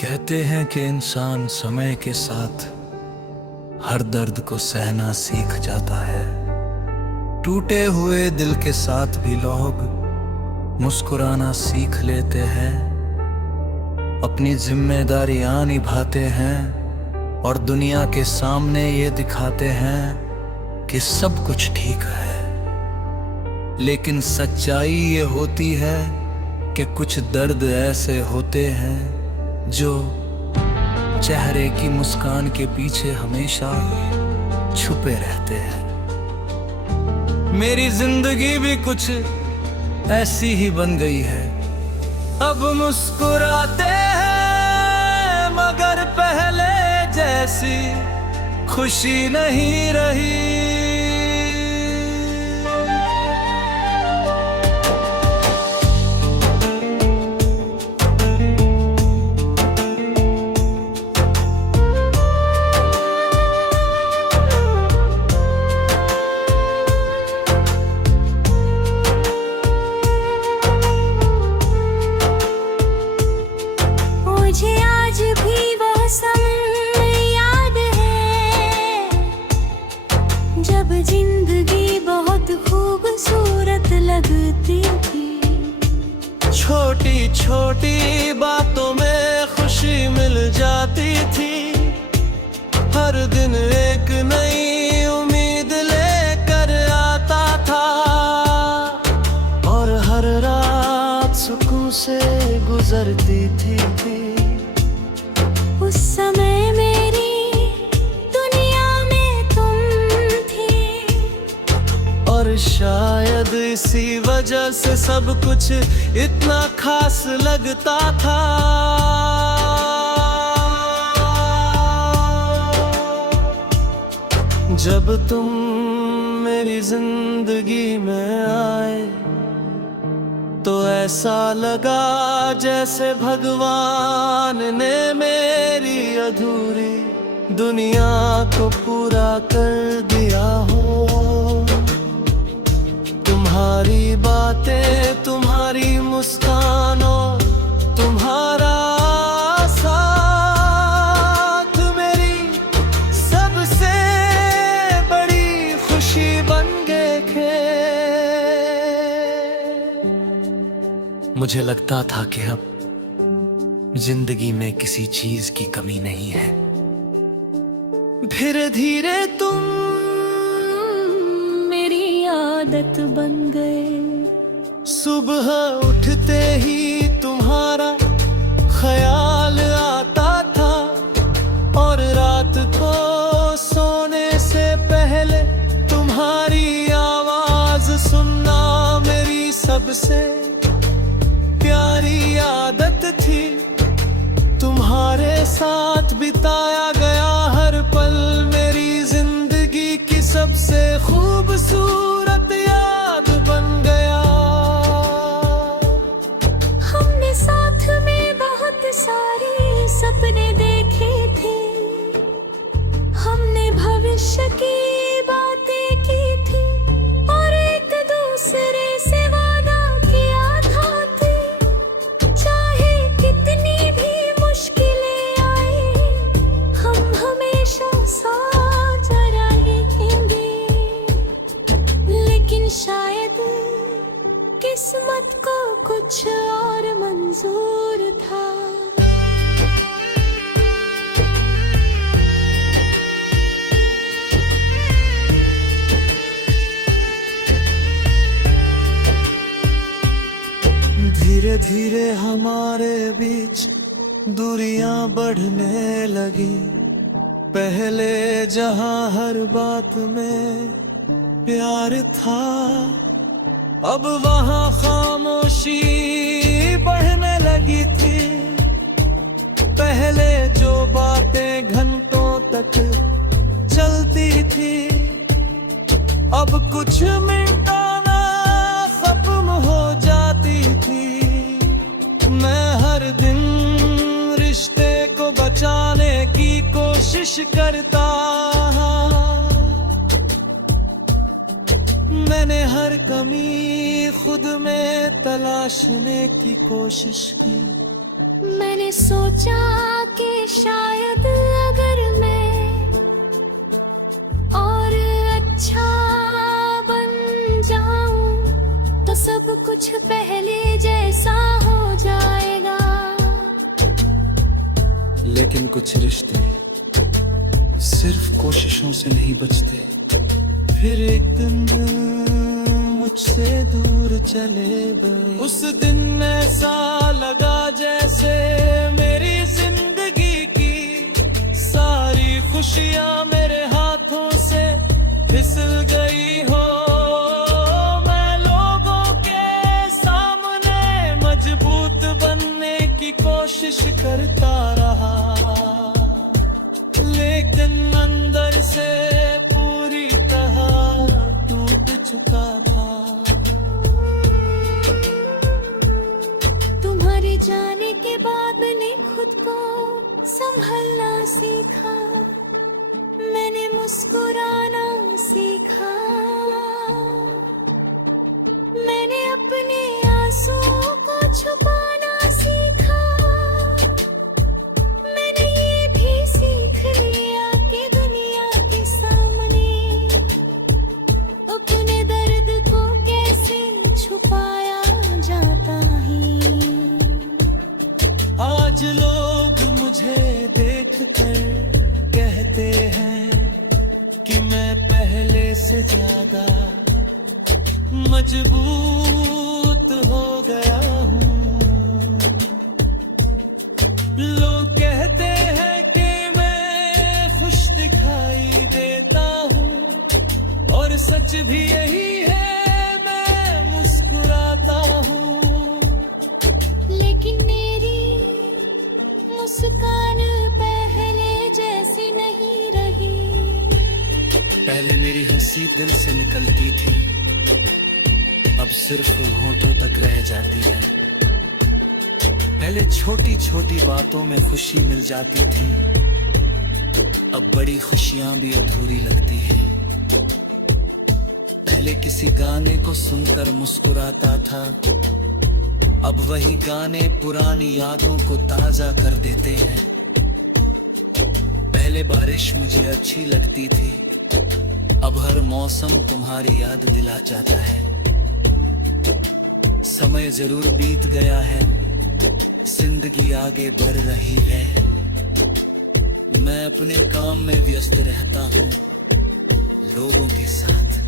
कहते हैं कि इंसान समय के साथ हर दर्द को सहना सीख जाता है। टूटे हुए दिल के साथ भी लोग मुस्कुराना सीख लेते हैं, अपनी जिम्मेदारियां निभाते हैं और दुनिया के सामने ये दिखाते हैं कि सब कुछ ठीक है। लेकिन सच्चाई ये होती है कि कुछ दर्द ऐसे होते हैं जो चेहरे की मुस्कान के पीछे हमेशा छुपे रहते हैं। मेरी जिंदगी भी कुछ ऐसी ही बन गई है। अब मुस्कुराते हैं मगर पहले जैसी खुशी नहीं रही। मुझे आज भी वह समय याद है जब जिंदगी बहुत खूबसूरत लगती थी। छोटी छोटी बातों में खुशी मिल जाती थी। हर दिन एक नई उम्मीद लेकर आता था और हर रात सुकून से गुजरती थी। उस समय मेरी दुनिया में तुम थी और शायद इसी वजह से सब कुछ इतना खास लगता था। जब तुम मेरी जिंदगी में आए तो ऐसा लगा जैसे भगवान ने मेरी अधूरी दुनिया को पूरा कर दिया हो। तुम्हारी बातें, तुम्हारी मुस्कानों, तुम्हारा साथ मेरी सबसे बड़ी खुशी बन गए थे। मुझे लगता था कि अब जिंदगी में किसी चीज की कमी नहीं है। धीरे धीरे तुम मेरी आदत बन गए। सुबह उठते ही तुम्हारा ख्याल आता था और रात को सोने से पहले तुम्हारी आवाज सुनना मेरी सबसे प्यारी आदत थी। तुम्हारे साथ बिताया गया हर पल मेरी जिंदगी की सबसे खूबसूरत याद बन गया। हमने साथ में बहुत सारे सपने देखे थे। हमने भविष्य की बातें की थी और एक दूसरे से वादा किया था। चाहे कितनी भी मुश्किलें आए हम हमेशा साथ रहेंगे। लेकिन शायद किस्मत को कुछ और मंजूर था। धीरे धीरे हमारे बीच दूरियां बढ़ने लगी। पहले जहां हर बात में प्यार था, अब वहां खामोशी बढ़ने लगी थी। पहले जो बातें घंटों तक चलती थी, अब कुछ मिनटों में खत्म हो जाती थी। मैं हर दिन रिश्ते को बचाने की कोशिश करता। मैंने हर कमी खुद में तलाशने की कोशिश की, मैंने सोचा कि शायद अगर मैं और अच्छा बन जाऊं तो सब कुछ पहले जैसा हो जाएगा। लेकिन कुछ रिश्ते सिर्फ कोशिशों से नहीं बचते। फिर एक दिन मुझसे दूर चले गए। उस दिन ऐसा लगा जैसे मेरी जिंदगी की सारी खुशियां मेरे हाथों से फिसल गई हो। मैं लोगों के सामने मजबूत बनने की कोशिश करता रहा, लेकिन अंदर से पूरी तरह टूट चुका था। तुम्हारे जाने के बाद मैंने खुद को संभलना सीखा, मैंने मुस्कुराना सीखा, मैंने अपने आंसुओं को छुपाना सीखा। मैंने ये भी सीख लिया कि दुनिया के सामने अपने दर्द को कैसे छुपाया जाता है। आज लोग मुझे देखकर कहते हैं कि मैं पहले से ज्यादा मजबूत हो गया हूँ। लोग कहते हैं कि मैं खुश दिखाई देता हूँ, और सच भी यही है, मैं मुस्कुराता हूँ। लेकिन मेरी मुस्कान पहले जैसी नहीं रही। पहले मेरी हंसी दिल से निकलती थी, अब सिर्फ होठों तक रह जाती है। पहले छोटी छोटी बातों में खुशी मिल जाती थी, अब बड़ी खुशियां भी अधूरी लगती हैं। पहले किसी गाने को सुनकर मुस्कुराता था, अब वही गाने पुरानी यादों को ताजा कर देते हैं। पहले बारिश मुझे अच्छी लगती थी, अब हर मौसम तुम्हारी याद दिला जाता है। समय जरूर बीत गया है, जिंदगी आगे बढ़ रही है। मैं अपने काम में व्यस्त रहता हूँ, लोगों के साथ